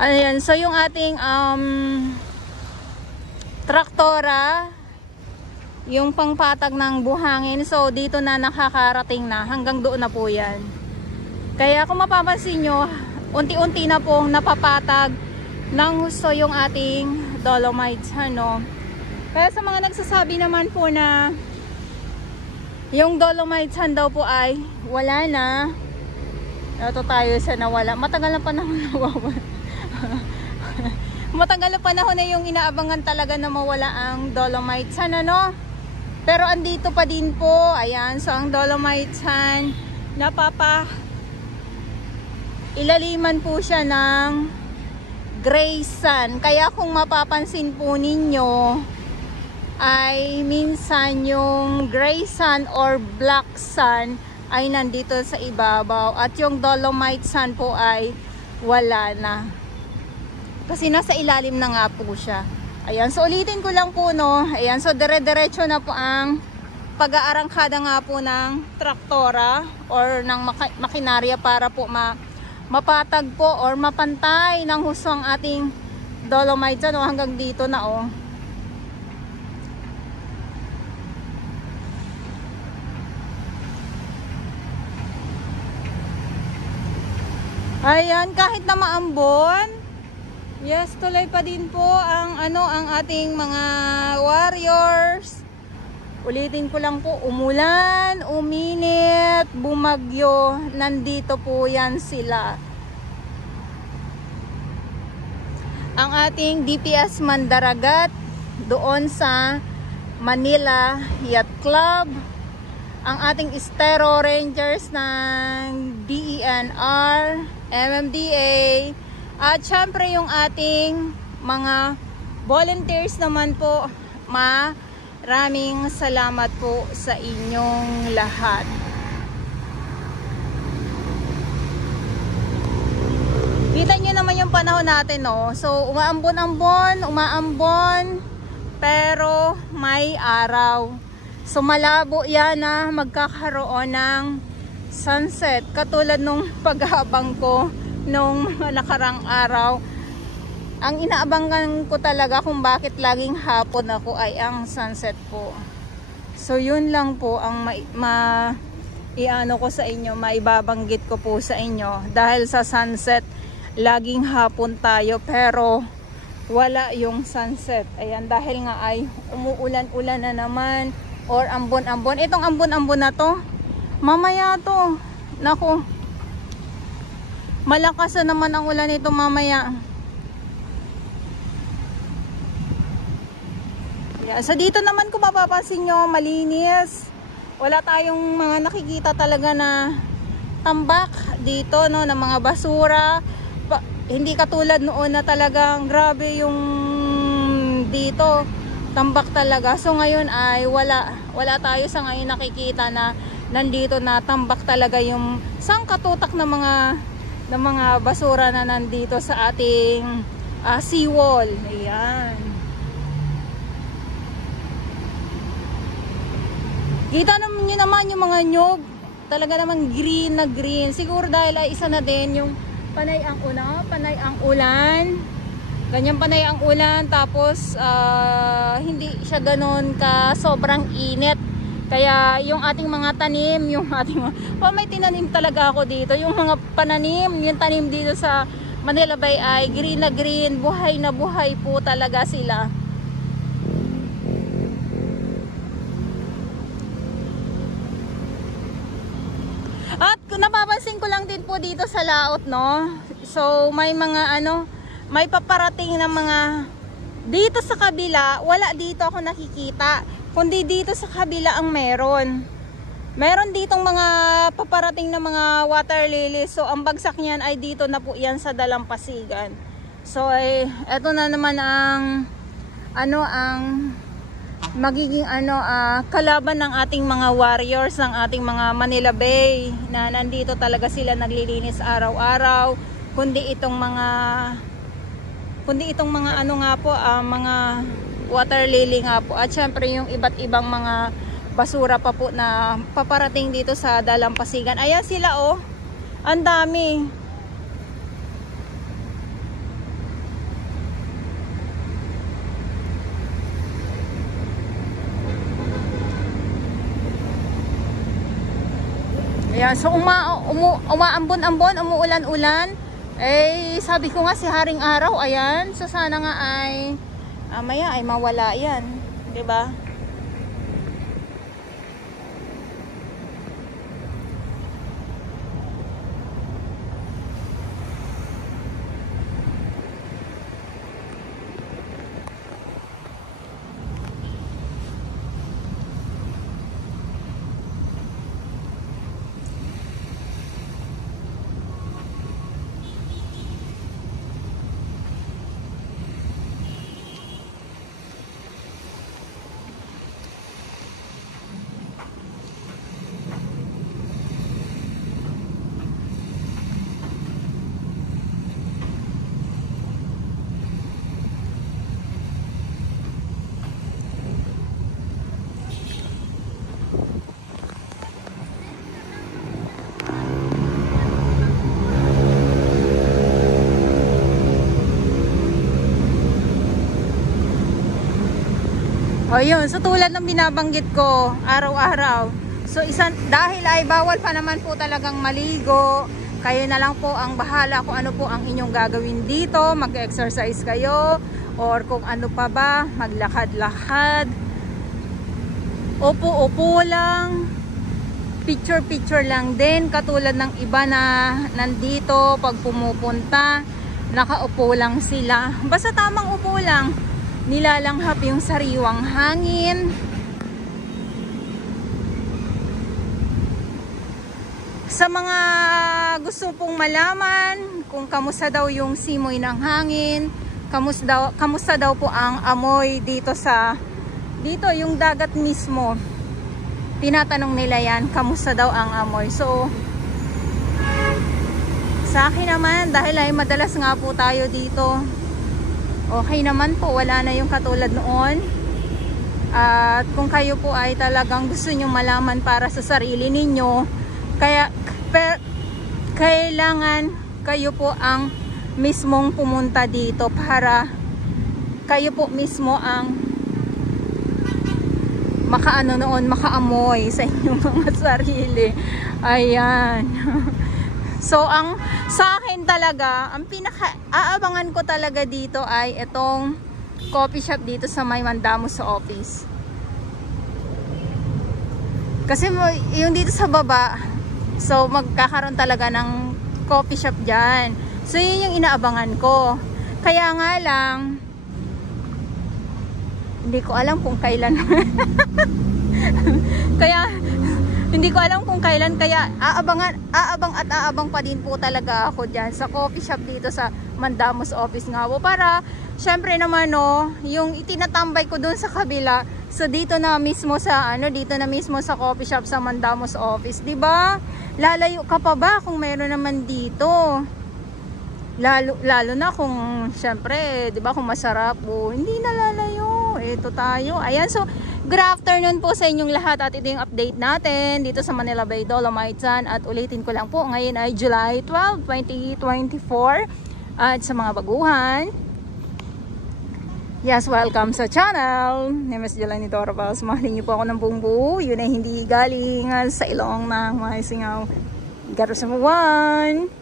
Ayan, so yung ating traktora, yung pangpatag ng buhangin, so dito na nakakarating na, hanggang doon na po yan. Kaya kung mapapansin nyo, unti-unti na pong napapatag ng husto yung ating dolomites, ano. Kaya sa mga nagsasabi naman po na yung dolomites daw po ay wala na, ito tayo sa nawala. Matagal na panahon nawawala. Matagal na panahon na yung inaabangan talaga na mawala ang dolomites, ano. Pero andito pa din po, ayan. So ang dolomites ilaliman po siya ng gray sand. Kaya kung mapapansin po ninyo, ay minsan yung gray sand or black sand ay nandito sa ibabaw. At yung dolomite sand po ay wala na. Kasi nasa ilalim na nga po siya. Ayan, so ulitin ko lang po, no. Ayan, so dire-diretso na po ang pag-aarangkada nga po ng traktora or ng makinarya para po mapatag po or mapantay ng husto ang ating dolomites, ano, hanggang dito na, oh. Ayan, kahit na maambon, yes, tuloy pa din po ang ating mga warriors. Ulitin ko lang po, umulan, uminit, bumagyo, nandito po yan sila. Ang ating DPS Mandaragat doon sa Manila Yacht Club, ang ating Estero Rangers ng DENR, MMDA, at syempre yung ating mga volunteers naman po, maraming salamat po sa inyong lahat. Kita nyo naman yung panahon natin, no? So umaambon, pero may araw. So malabo yan na magkakaroon ng sunset. Katulad nung pag-aabang ko nung nakarang araw. Ang inaabangan ko talaga kung bakit laging hapon ako ay ang sunset po. So yun lang po ang iano ko sa inyo, maibabanggit ko po sa inyo. Dahil sa sunset, laging hapon tayo pero wala yung sunset. Ayan, dahil nga ay umuulan-ulan na naman or ambon-ambon. Itong ambon-ambon na to, mamaya to, naku, malakas na naman ang ulan nito mamaya. Yeah, so dito naman kung mapapansin nyo, malinis. Wala tayong mga nakikita talaga na tambak dito, no, ng mga basura. Hindi katulad noon na talagang grabe yung dito, tambak talaga. So ngayon ay wala tayo sa ngayon nakikita na nandito na tambak talaga yung sangkatutak ng mga basura na nandito sa ating seawall. Ayan. Kita naman nyo naman yung mga nyog. Talaga naman green na green. Siguro dahil ay isa na din yung panay ang ulan. Ganyan panay ang ulan. Tapos hindi siya ganon ka sobrang init. Kaya yung ating mga tanim, may tinanim talaga ako dito. Yung mga pananim, yung tanim dito sa Manila Bay ay green na green. Buhay na buhay po talaga sila. At napapansin ko lang din po dito sa laot, no. So may mga may paparating na mga dito sa kabila, wala dito ako nakikita. Kundi dito sa kabila ang meron. Meron ditong mga paparating na mga water lilies. So ang bagsak niyan ay dito na po yan sa Dalampasigan. So eto na naman ang magiging kalaban ng ating mga warriors ng ating mga Manila Bay na nandito talaga sila naglilinis araw-araw, kundi itong mga mga water lily nga po, at syempre yung iba't ibang mga basura pa po na paparating dito sa Dalampasigan. Ayan sila, oh, ang dami. Ayan, so umaambon-ambon, umuulan-ulan. Eh, sabi ko nga si Haring Araw, ayan. So sana nga ay maya ay mawala yan. 'Di ba? O yun, so tulad ng binabanggit ko araw-araw. So dahil ay bawal pa naman po talagang maligo, kayo na lang po ang bahala kung ano po ang inyong gagawin dito. Mag-exercise kayo or kung ano pa ba, maglakad-lakad. Upo-upo lang. Picture-picture lang din. Katulad ng iba na nandito pag pumupunta, nakaupo lang sila. Basta tamang upo lang. Nilalanghap yung sariwang hangin. Sa mga gusto pong malaman kung kamusta daw yung simoy ng hangin, kamusta daw po ang amoy dito yung dagat mismo. Tinatanong nila yan, kamusta daw ang amoy. So sa akin naman, dahil ay madalas nga po tayo dito, okay naman po, wala na yung katulad noon. At kung kayo po ay talagang gusto nyo malaman para sa sarili ninyo, kailangan kayo po ang mismong pumunta dito para kayo po mismo ang makaamoy sa inyong mga sarili. Ayan. So sa akin talaga, ang pinaka-aabangan ko talaga dito ay itong coffee shop dito sa may Mandamos sa office. Kasi yung dito sa baba, so magkakaroon talaga ng coffee shop dyan. So yun yung inaabangan ko. Kaya nga lang, hindi ko alam kung kailan. Hindi ko alam kung kailan, kaya aabang pa din po talaga ako dyan sa coffee shop dito sa Mandamos office nga po. Para, syempre naman yung itinatambay ko dun sa kabila, so dito na mismo sa, dito na mismo sa coffee shop sa Mandamos office. Diba? Lalayo ka pa ba kung meron naman dito? Lalo na kung, syempre, diba, kung masarap po, hindi na lalayo. Ito tayo. Ayan, so, good afternoon po sa inyong lahat at ito yung update natin dito sa Manila Bay, Dolomites. At ulitin ko lang po, ngayon ay July 12, 2024. At sa mga baguhan, yes, welcome sa channel. Name is Jelani Torvals. Mahalin niyo po ako ng buong buo. Yun ay hindi galing sa ilong ng mga singaw. Gato sa 1.